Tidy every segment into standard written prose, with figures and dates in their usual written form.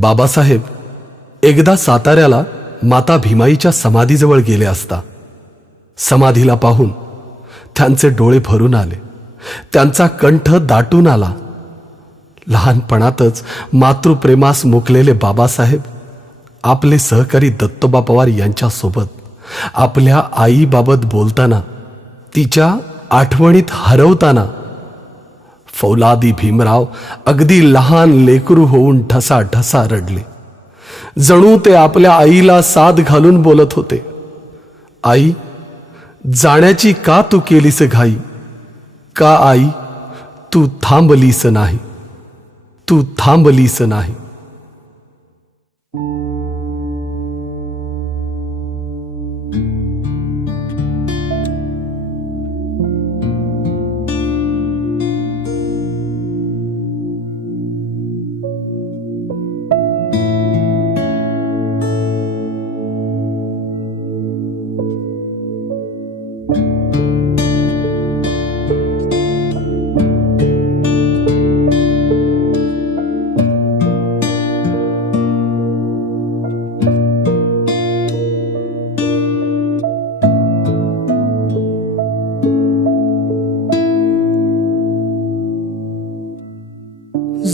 बाबासाहेब एकदा साताऱ्याला माता भीमाईच्या समाधीजवळ गेले असता समाधीला पाहून त्यांचे डोळे भरून आले, त्यांचा कंठ दाटून आला. लहानपणातच मातृप्रेमास मुकलेले बाबासाहेब आपले सहकारी दत्तोबा पवार यांच्यासोबत आपल्या आईबाबत बोलताना, तिच्या आठवणीत हरवताना फौलादी भीमराव अगदी लहान लेकरू होऊन ढसाढसा रडले. जणू ते आपल्या आईला साद घालून बोलत होते, आई, जाण्याची का तू केलीस घाई? का आई तू थांबलीस नाही, तू थांबलीस नाही.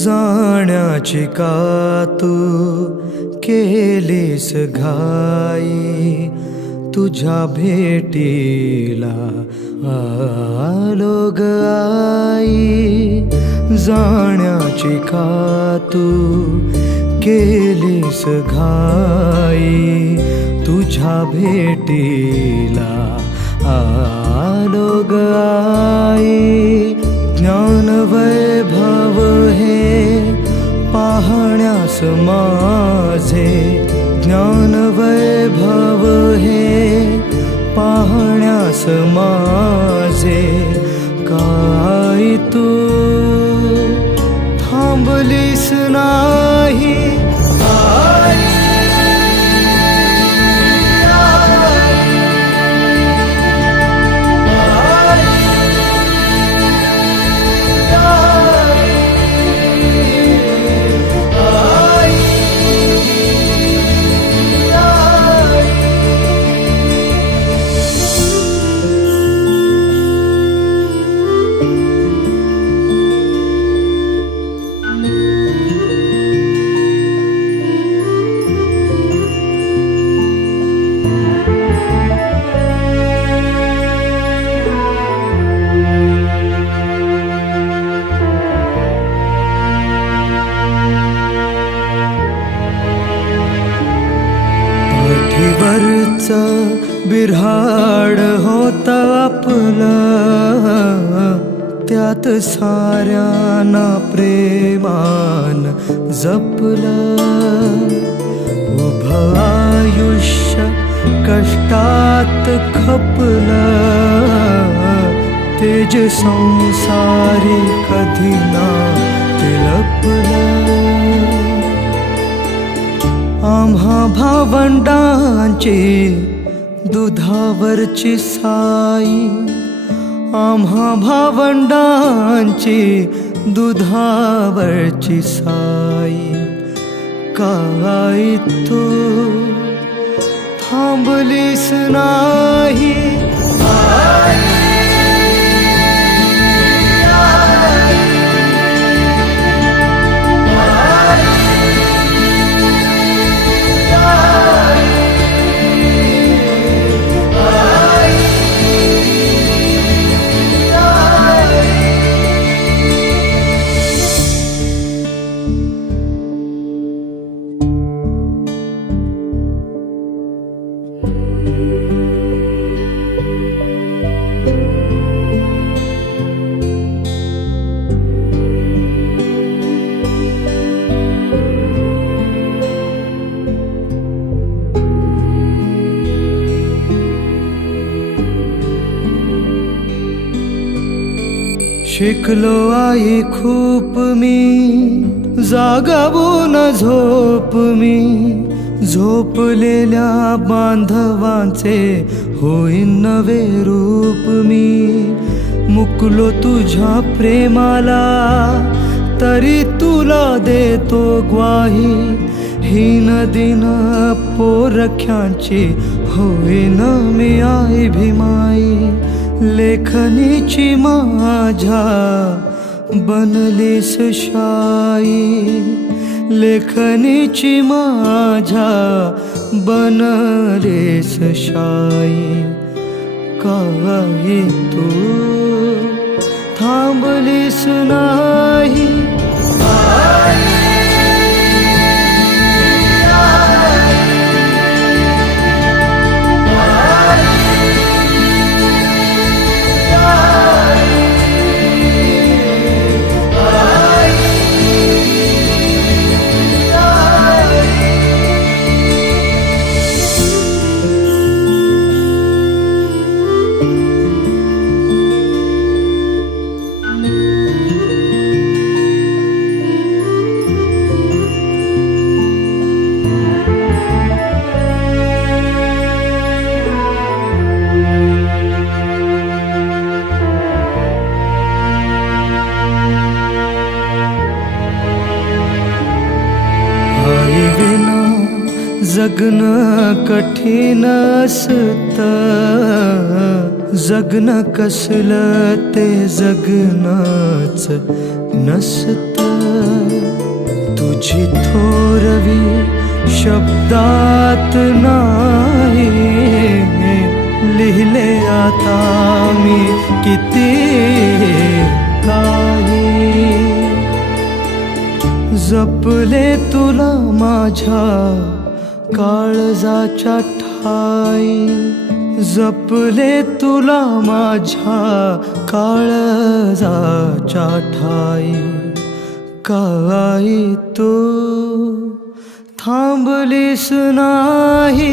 जाण्याची का तू केलीस घाई? तुझ्या भेटीला आलो ग आई. जाण्याची का तू केलीस घाई? तुझ्या भेटीला आलो ग आई. ज्ञान वैभव हे पाहण्यास माझे, ज्ञान वैभव हे पाहण्यास माझे. काय तू थांबलीस नाही आई? वरच बिऱ्हाड होत आपलं, त्यात साऱ्यांना प्रेमान जपलं. उभं आयुष्य कष्टात खपलं, तेज संसारी कधी ना ते लपलं. आम्हा भावंडांची दुधावरची साई, आम्हा भावंडांची दुधावरची साई. काय तू थांबलीस नाही आई? शिकलो आई खूप मी, जागावून झोप मी. झोपलेल्या बांधवांचे होईन नवे रूप मी. मुकलो तुझ्या प्रेमाला तरी तुला देतो ग्वाही. हीन दिन पोरख्यांची होईन मी आई भीमाई लेखनीची माझ्या बनलीस शाई लेखनीची माझ्या बनलीस शाई काय तू थांबलीस नाही जगणं कठीण असतं जगणं कसलं ते जगणंच नसतं तुझी थोरवी शब्दात नाही लिहिले आता मी किती काही जपले तुला माझ्या काळजाच्या ठाई जपले तुला माझ्या काळजाच्या ठाई काय तू थांबलीस नाही